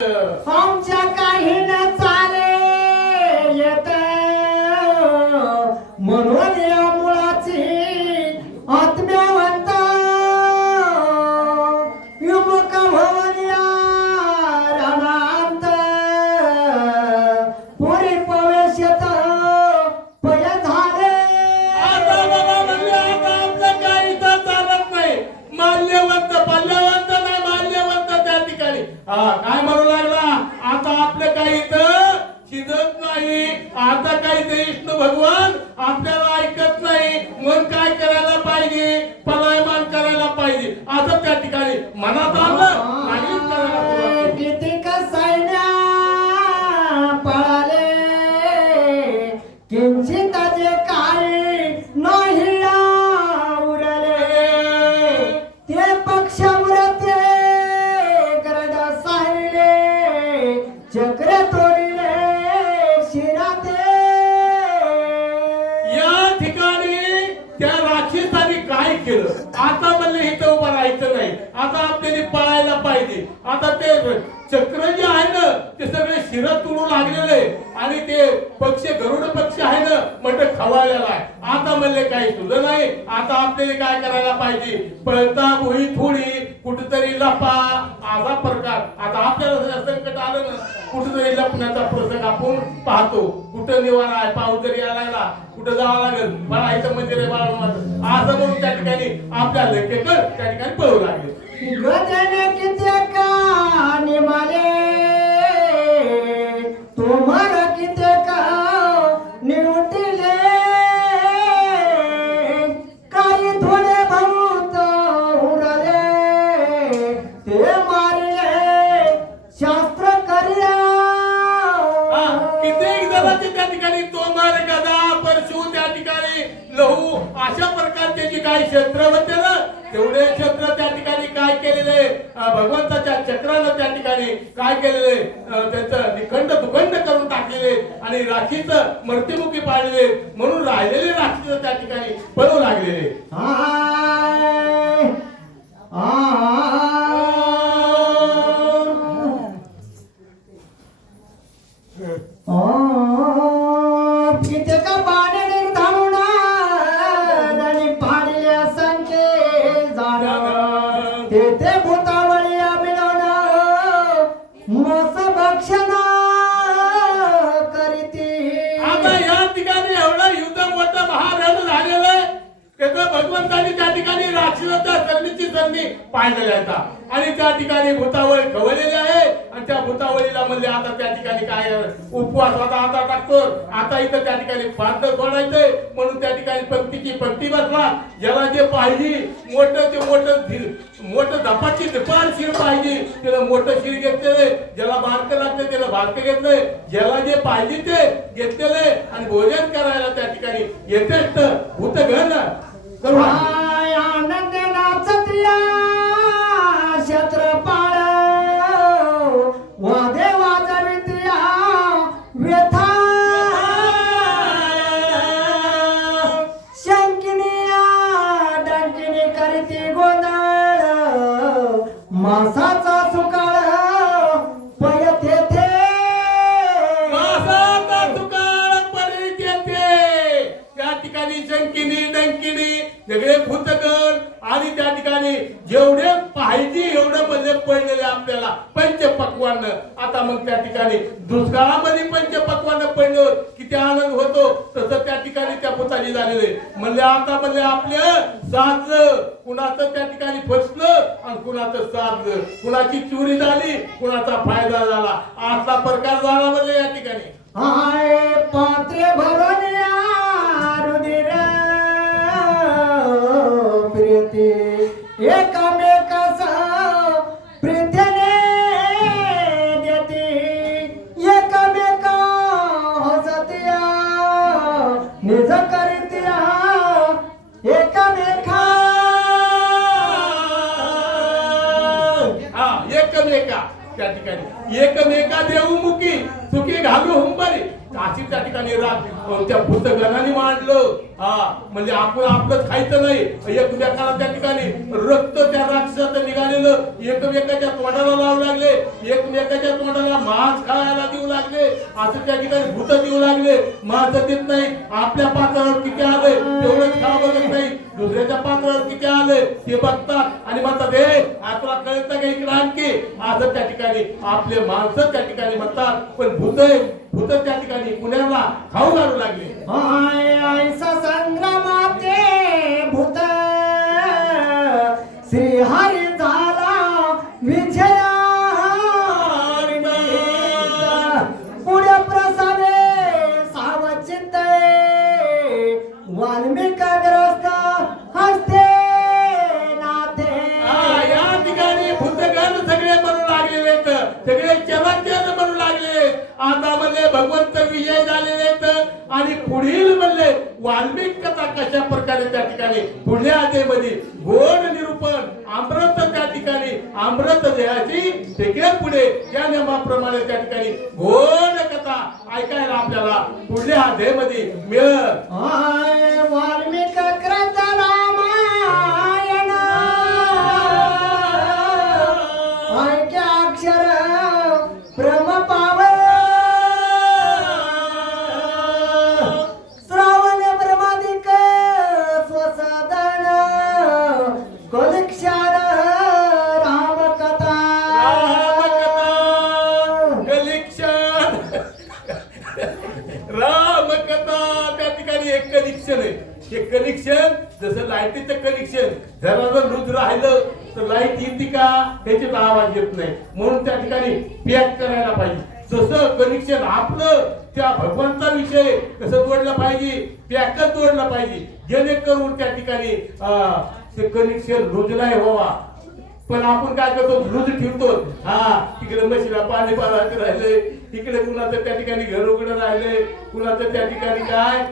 आमच्या काही न चाले येत म्हणून या मुळाची आत्म्यवंत युवक भवनिया रानांत पुरी प्रवेशत पय झाले. आता बाबा म्हणले आता आपलं काही इथं चालत नाही. माल्यवंत पल्यवंत नाही, माल्यवंत त्या ठिकाणी काय म्हणू लागला. आता आपलं काही इथं शिजत नाही. आता काही ते विष्णू भगवान आपल्याला ऐकत नाही. मग काय करायला पाहिजे, पलायमान करायला पाहिजे. आता त्या ठिकाणी मनात आलं लागलीच करायला सुरुवात केली. कितीक सैन्य पळाले किंचित जे काही नाही उरले ते पक्ष उरते गरड साहिले चक्र तोडिले शिराते. या ठिकाणी त्या राक्षसाने काय केलं. आता म्हणले इथं उभं राहायचं नाही. आता आपल्याला पळायला पाहिजे. आता ते चक्र जे आहे ना ते सगळे शिरत तुडू लागलेले आणि ते पक्ष गरुड पक्ष आहे ना मट खवाळलेला आहे. आता म्हणले काही तुझं नाही. आता आपल्याला काय करायला पाहिजे, पळता भुई थोडी कुठेतरी लपा असा प्रकार. आता आपल्याला संकट आलं ना कुठेतरी लपण्याचा प्रसंग आपण पाहतो. कुठं निवारा आहे, पाऊस जरी यायला लागला कुठं जावं लागेल, बाळायचं मंदिर आहे बाळामाचं असं म्हणून त्या ठिकाणी आपल्या लेखेकर त्या ठिकाणी पळू लागले. गजने कित्येक निमाले तुम्हाला कित्येक निवटिले काही थोडे बहुत उरले ते मारले शास्त्र करिया. कित्येक जणांचे त्या ठिकाणी तोमार गदा परशु त्या ठिकाणी लहू अशा प्रकारचे जे काही क्षेत्र होते ना तेवढे क्षेत्र त्या ठिकाणी काय केलेले भगवंताच्या चक्रानं त्या ठिकाणी काय केलेले त्यांचं निखंड दुखंड करून टाकलेले आणि राखीचं मृत्युमुखी पाडलेले. म्हणून राहिलेले राक्षस त्या ठिकाणी पळू लागलेले. कित्येक पाणी निर्धारून आणि पाडल्या संख्ये जाण तेथे भूतावळी अभिनवण मस भक्षण करीती. आता या ठिकाणी एवढं युद्ध मोठं महारण झालेलं आहे. त्याचं भगवंतांनी त्या ठिकाणी राक्षसाच्या संधीची संधी पाहिलेली आहे आणि त्या ठिकाणी भूतावळी खवळलेली आहे. आणि त्या भूतावळीला म्हणले आता त्या ठिकाणी काय उपवास होता आता टाकतो. आता इथं त्या ठिकाणी फांद सोडायचंय म्हणून त्या ठिकाणी पंक्तीची पंक्ती बसला. ज्याला जे पाहिजे मोठं ते मोठं धपाची धपार शिर पाहिजे त्याला मोठं शिर घेतलेले, ज्याला बारकं लागतं त्याला बारकं घेतलंय, ज्याला जे पाहिजे ते घेतलेले आणि भोजन करायला त्या ठिकाणी येतेच भूतगण आनंद नाचत्या क्षेत्रपाळ वादे वाजवित्या व्यथा शंकिनिया डंकिनी करीती गोंधळ मासाचा सुकाळ पय तेथे मासाचा सुकाळ पय तेथे. त्या ठिकाणी शंकिनी डंकिनी सगळे भूतगण आणि त्या ठिकाणी जेवढे पाहिजे एवढं म्हणजे पडलेले आपल्याला पंचपक्वान. आता मग त्या ठिकाणी दुष्काळामध्ये पंचपक्वान पडल्यावर किती आनंद होतो तसं त्या ठिकाणी त्या भूतानी झालेले. म्हणजे आता म्हणजे आपलं साधलं कुणाचं त्या ठिकाणी फसलं आणि कुणाचं साधलं, कुणाची चोरी झाली कुणाचा फायदा झाला असा प्रकार झाला म्हणजे या ठिकाणी. हाय पात्रे भरून रुधिर प्रीती एकमेकास प्रीतीने देती एकमेका हसतिया निज करीतिया एकमेका एकमेका त्या ठिकाणी एकमेका देऊमुखी सुखी घालू हुंबारी अशी त्या ठिकाणी त्या भूतगणाने मांडलं. म्हणजे आपण आपलंच खायचं नाही, एकमेकाला त्या ठिकाणी रक्त त्या राक्षसाचं निघालेलं एकमेकाच्या तोंडाला लावू लागले, एकमेकाच्या तोंडाला मांस खायला देऊ लागले, असं त्या ठिकाणी भूत देऊ लागले. मांस देत नाही, आपल्या पात्रावर किती आलंय तेवढंच खा बघत नाही, दुसऱ्याच्या पात्रावर किती आलंय ते बघतात आणि म्हणतात हे तुला कळत नाही का इकडे आणखी, असं त्या ठिकाणी आपले माणसं त्या ठिकाणी म्हणतात. पण भूत त्या ठिकाणी पुण्याला खाऊ घालू लागले. ऐसा संग्रामाते भूत श्रीहरी झाला विजया पुढे प्रसादे सावचित वाल्मिकग्रस्त हस्ते नाथे. या ठिकाणी भूतगण सगळे म्हणू लागलेले आहेत, सगळे चराचर म्हणू लागले. आता म्हणले भगवंत विजय झालेले आहेत आणि पुढील म्हणले वाल्मिक कथा कशा प्रकारे त्या ठिकाणी पुढल्या अध्यायामध्ये गोड निरूपण अमृत त्या ठिकाणी अमृत देहाची तिकडे पुढे या नियमाप्रमाणे त्या ठिकाणी गोड कथा ऐकायला आपल्याला पुढल्या अध्यायामध्ये मिळत. वाल्मिक कृत रामायण ऐक्याक्षर ब्रह्म पाव श्रावण ब्रह्मादिक स्वसाधन कलिक्षार रामकथा रामकथा त्या ठिकाणी एक कनेक्शन आहे. हे कनेक्शन जसं लाईटीचं कनेक्शन जरा जर लूज राहिलं तर लाईट येते का त्याच्यात आवाज येत नाही, म्हणून त्या ठिकाणी पॅक करायला पाहिजे. जसं कनेक्शन आपलं त्या भगवंता विषय कसं जोडलं पाहिजे, पॅकच जोडलं पाहिजे, जेणेकरून त्या ठिकाणी ते कनेक्शन लूज नाही व्हावा. पण आपण काय करतो लूज ठेवतो. तिकडे म्हशीला पाणी पाजायचं राहिले, तिकडे कुणाचं त्या ठिकाणी घर उघडं राहिले, कुणाचं त्या ठिकाणी काय